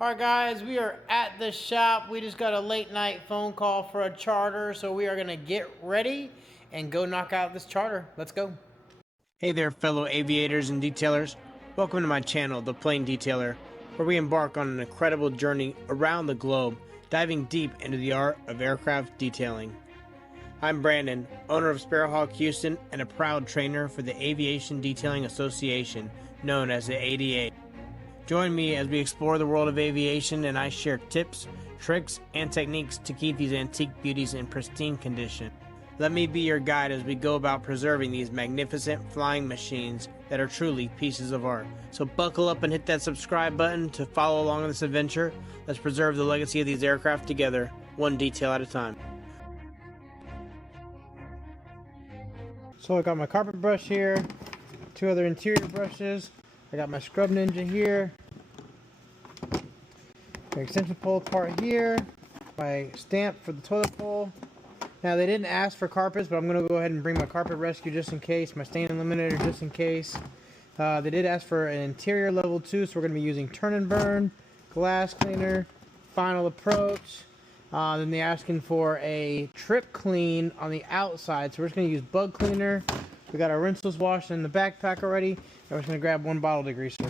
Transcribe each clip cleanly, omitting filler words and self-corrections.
Alright guys, we are at the shop. We just got a late night phone call for a charter, so we are going to get ready and go knock out this charter. Let's go. Hey there fellow aviators and detailers. Welcome to my channel, The Plane Detailer, where we embark on an incredible journey around the globe, diving deep into the art of aircraft detailing. I'm Brandon, owner of Sparrowhawk Houston and a proud trainer for the Aviation Detailing Association, known as the ADA. Join me as we explore the world of aviation and I share tips, tricks, and techniques to keep these antique beauties in pristine condition. Let me be your guide as we go about preserving these magnificent flying machines that are truly pieces of art. So buckle up and hit that subscribe button to follow along on this adventure. Let's preserve the legacy of these aircraft together, one detail at a time. So I got my carpet brush here, two other interior brushes. I got my Scrub Ninja here, my extension pole part here, my stamp for the toilet bowl. Now they didn't ask for carpets, but I'm going to go ahead and bring my carpet rescue just in case, my stain eliminator just in case. They did ask for an interior level 2, so we're going to be using Turn N Burn, glass cleaner, final approach. Then they're asking for a trip clean on the outside, so we're just going to use bug cleaner. We got our rinseless wash in the backpack already. I'm just going to grab one bottle degreaser.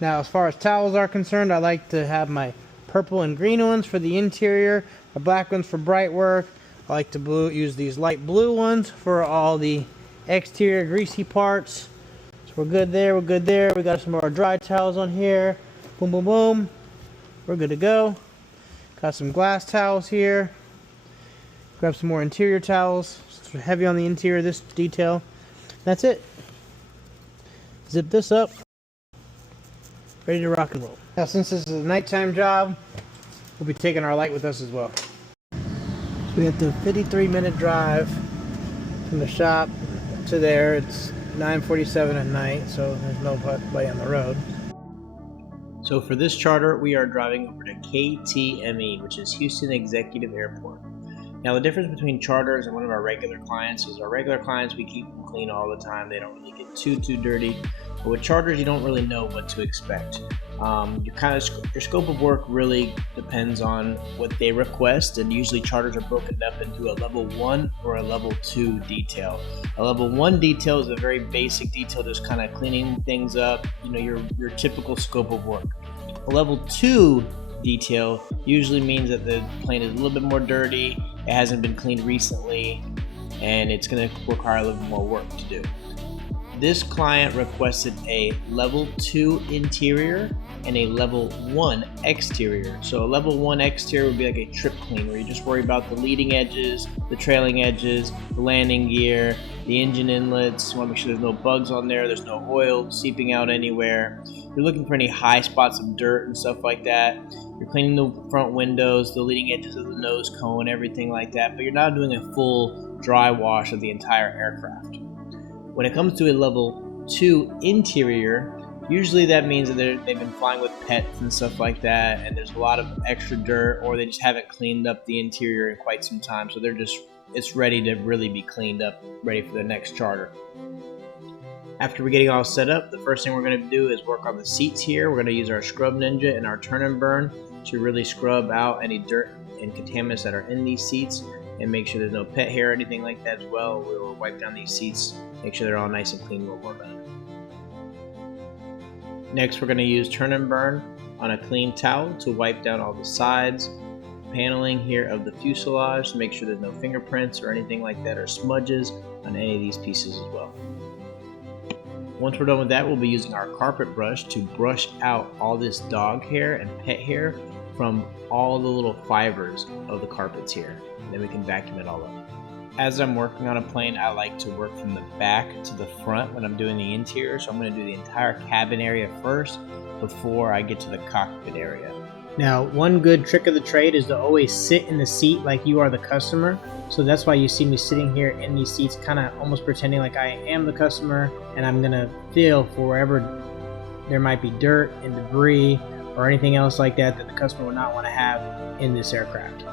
Now, as far as towels are concerned, I like to have my purple and green ones for the interior, the black ones for bright work. I like to use these light blue ones for all the exterior greasy parts. So we're good there, we're good there. We got some more dry towels on here. Boom, boom, boom. We're good to go. Got some glass towels here. Grab some more interior towels. It's heavy on the interior of this detail. That's it. Zip this up. Ready to rock and roll. Now, since this is a nighttime job, we'll be taking our light with us as well. So we have the 53-minute drive from the shop to there. It's 9:47 at night, so there's nobody on the road. So for this charter, we are driving over to KTME, which is Houston Executive Airport. Now, the difference between charters and one of our regular clients is our regular clients, we keep them clean all the time. They don't really get too dirty. But with charters, you don't really know what to expect. Your scope of work really depends on what they request, and usually charters are broken up into a level 1 or a level 2 detail. A level 1 detail is a very basic detail, just kind of cleaning things up, your typical scope of work. A level 2 detail usually means that the plane is a little bit more dirty, it hasn't been cleaned recently, and it's going to require a little bit more work to do. This client requested a level 2 interior and a level 1 exterior. So a level 1 exterior would be like a trip clean, where you just worry about the leading edges, the trailing edges, the landing gear, the engine inlets. You want to make sure there's no bugs on there, there's no oil seeping out anywhere. You're looking for any high spots of dirt and stuff like that. You're cleaning the front windows, the leading edges of the nose cone, everything like that, but you're not doing a full dry wash of the entire aircraft. When it comes to a level 2 interior, usually that means that they've been flying with pets and stuff like that, and there's a lot of extra dirt, or they just haven't cleaned up the interior in quite some time, so it's ready to really be cleaned up, ready for the next charter. After we're getting all set up, the first thing we're going to do is work on the seats here. We're going to use our Scrub Ninja and our Turn N Burn to really scrub out any dirt and contaminants that are in these seats, and make sure there's no pet hair or anything like that as well. We will wipe down these seats, make sure they're all nice and clean when we're done. Next, we're going to use Turn N Burn on a clean towel to wipe down all the sides, paneling here of the fuselage to make sure there's no fingerprints or anything like that, or smudges on any of these pieces as well. Once we're done with that, we'll be using our carpet brush to brush out all this dog hair and pet hair from all the little fibers of the carpets here. And then we can vacuum it all up. As I'm working on a plane, I like to work from the back to the front when I'm doing the interior. So I'm going to do the entire cabin area first before I get to the cockpit area. Now, one good trick of the trade is to always sit in the seat like you are the customer. So that's why you see me sitting here in these seats, kind of almost pretending like I am the customer, and I'm going to feel for wherever there might be dirt and debris or anything else like that that the customer would not want to have in this aircraft.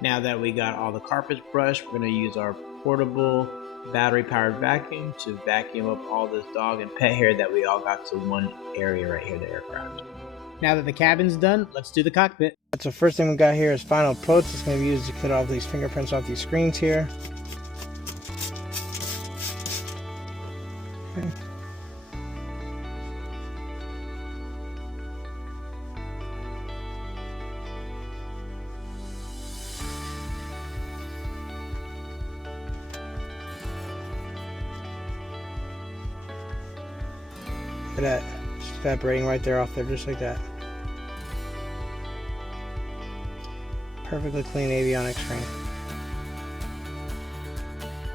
Now that we got all the carpets brushed, we're going to use our portable battery-powered vacuum to vacuum up all this dog and pet hair that we all got to one area right here, the aircraft. Now that the cabin's done, let's do the cockpit. So first thing we got here is final approach. It's going to be used to cut off these fingerprints off these screens here. Okay. Look at that, just evaporating right there off there, just like that. Perfectly clean avionics screen.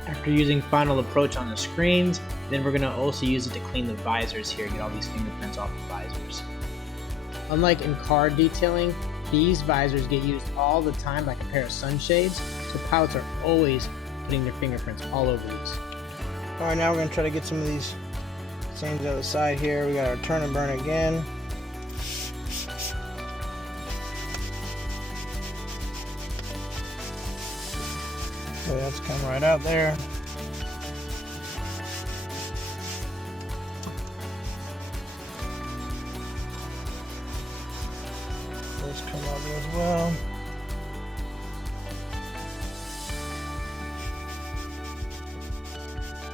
After using final approach on the screens, then we're going to also use it to clean the visors here, get all these fingerprints off the visors. Unlike in car detailing, these visors get used all the time like a pair of sunshades, so pilots are always putting their fingerprints all over these. Alright, now we're going to try to get some of these stains out of the side here. We got our turn and burn again. So that's come right out there. Those come out there as well.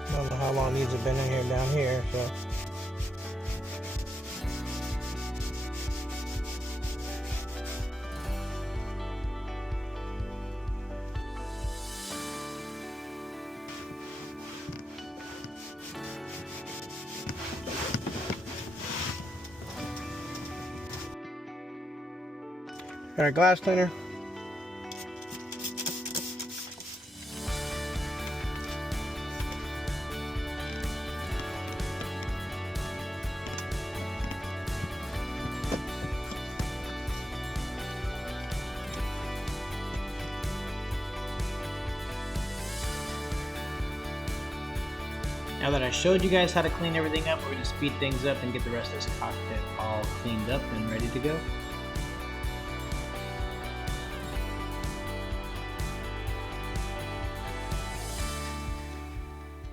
I don't know how long these have been in here down here, so. Got our glass cleaner. Now that I showed you guys how to clean everything up, we're going to speed things up and get the rest of this cockpit all cleaned up and ready to go.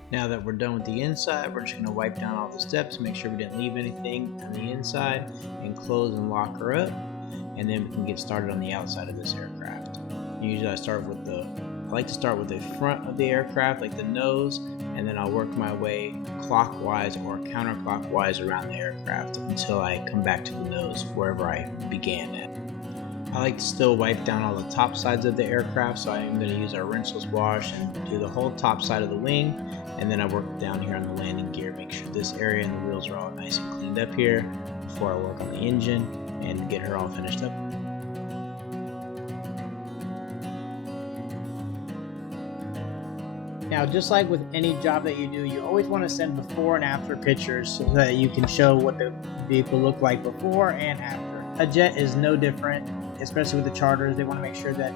Now that we're done with the inside, we're just going to wipe down all the steps, make sure we didn't leave anything on the inside, and close and lock her up, and then we can get started on the outside of this aircraft. Usually I like to start with the front of the aircraft, like the nose, and then I'll work my way clockwise or counterclockwise around the aircraft until I come back to the nose, wherever I began at. I like to still wipe down all the top sides of the aircraft, so I'm going to use our rinseless wash and do the whole top side of the wing, and then I work down here on the landing gear, make sure this area and the wheels are all nice and cleaned up here before I work on the engine and get her all finished up. Now, just like with any job that you do, you always want to send before and after pictures so that you can show what the vehicle looked like before and after. A jet is no different, especially with the charters. They want to make sure that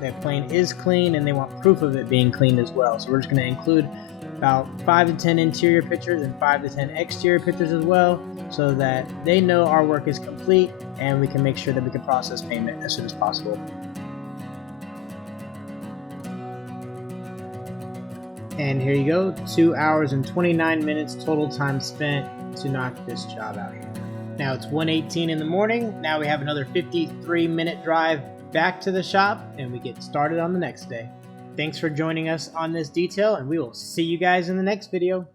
their plane is clean and they want proof of it being cleaned as well. So we're just going to include about 5 to 10 interior pictures and 5 to 10 exterior pictures as well, so that they know our work is complete and we can make sure that we can process payment as soon as possible. And here you go, 2 hours and 29 minutes total time spent to knock this job out here. Now it's 1:18 in the morning. Now we have another 53-minute drive back to the shop and we get started on the next day. Thanks for joining us on this detail, and we will see you guys in the next video.